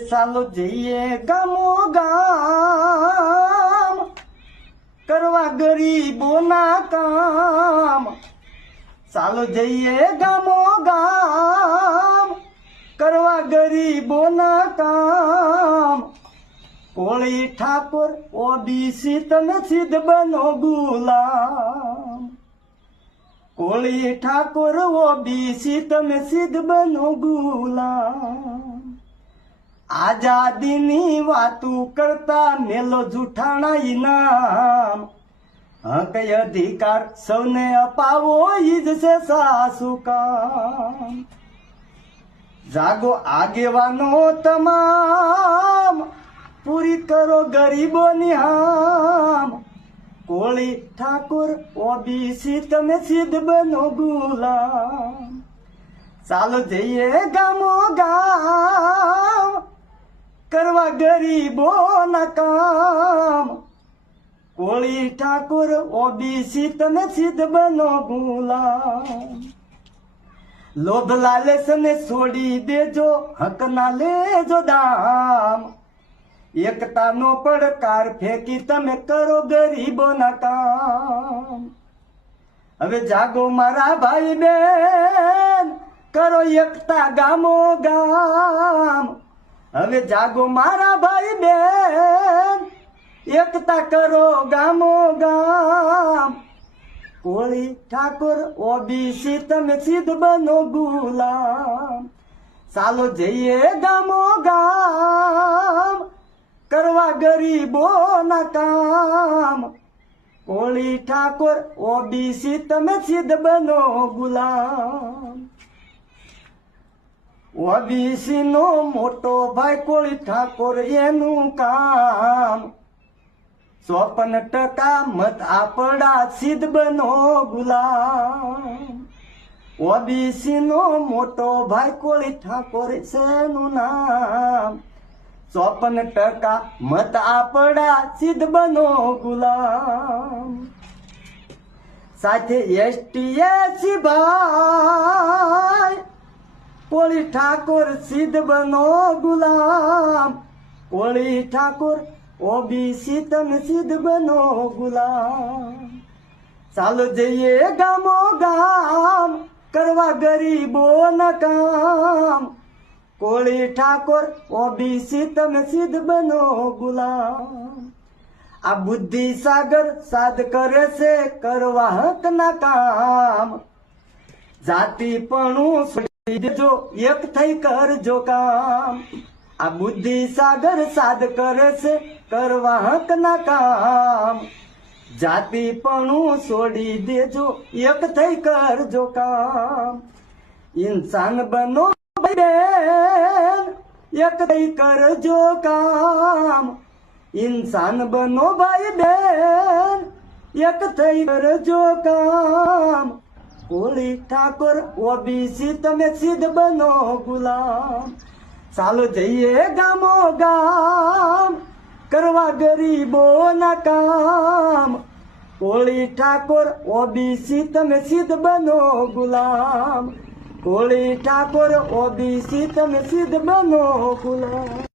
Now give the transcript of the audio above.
ચાલો જઈએ ગામો ગામ કરવા ગરીબોના કામ। ચાલો જઈએ ગામો ગામ કરવા ગરીબોના કામ। કોળી ઠાકોર ઓબીસી તમે સિદ્ધ બનો ગુલામ। કોળી ઠાકોર ઓબીસી તમે સિદ્ધ બનો ગુલામ। આઝાદીની વાતું કરતા મેલો જૂઠાણા ઇનામ। હક અધિકાર સૌને અપાવો ઈ જ છે સાસુ કામ। જાગો આગેવાનો તમામ પૂરી કરો ગરીબોની હામ। કોળી ઠાકોર ઓબીસી તમે સિદ્ધ બનો ગુલામ। ચાલો જઈએ ગામો ગામ કરવા ગરીબોના કામ। કોળી ઠાકોર ઓબીસી તમે સિદ્ધ બનો ગુલામ। લોભ લાલચ ને છોડી દેજો હક ના લેજો દામ। એકતાનો પડકાર ફેંકી તમે કરો ગરીબોના કામ। હવે જાગો મારા ભાઈ બેન કરો એકતા ગામો ગામ। હવે જાગો મારા ભાઈ બેન એકતા કરો ગામો ગામ। કોળી ઠાકોર ઓબીસી તમે સિદ્ધ બનો ગુલામ। ચાલો જઈએ ગામો ગામ કરવા ગરીબોના કામ। કોળી ઠાકોર ઓબીસી તમે સિદ્ધ બનો ગુલામ। ઓબીસી નો મોટો ભાઈ કોળી ઠાકોર એનું કામ 54% મત આપડા સિદ્ધ બનો ગુલામ। ઓબીસી નો મોટો ભાઈ કોળી ઠાકોર એનું નામ 54% મત આપડા સિદ્ધ બનો ગુલામ। સાથે એસટી ભાઈ કોળી ઠાકોર સિદ્ધ બનો ગુલામ। કોળી ઠાકોર ઓબીસી તમે સિદ્ધ બનો ગુલામ। ચાલો જઈએ ગામો ગામ કરવા ગરીબોના કામ। કોળી ઠાકોર ઓબીસી તમે સિદ્ધ બનો ગુલામ। આ બુદ્ધિ સાગર સાધ કરે છે કરવા હકના કામ। જાતિપણું જો એક થઈ કરજો કામ। આ બુદ્ધિ સાગર સાધ કરે છે કરવા હકના કામ। જાતિપણું છોડી દેજો એક થઈ કરજો કામ। ઇન્સાન બનો બેન એક થઈ કરજો કામ। ઇન્સાન બનો ભાઈ બેન એક થઈ કરજો કામ। કોળી ઠાકોર ઓબીસી તમે સિદ્ધ બનો ગુલામ। ચાલો જઈએ ગામો ગામ કરવા ગરીબોના કામ। કોળી ઠાકોર ઓબીસી તમે સિદ્ધ બનો ગુલામ। કોળી ઠાકોર ઓબીસી તમે સિદ્ધ બનો ગુલામ।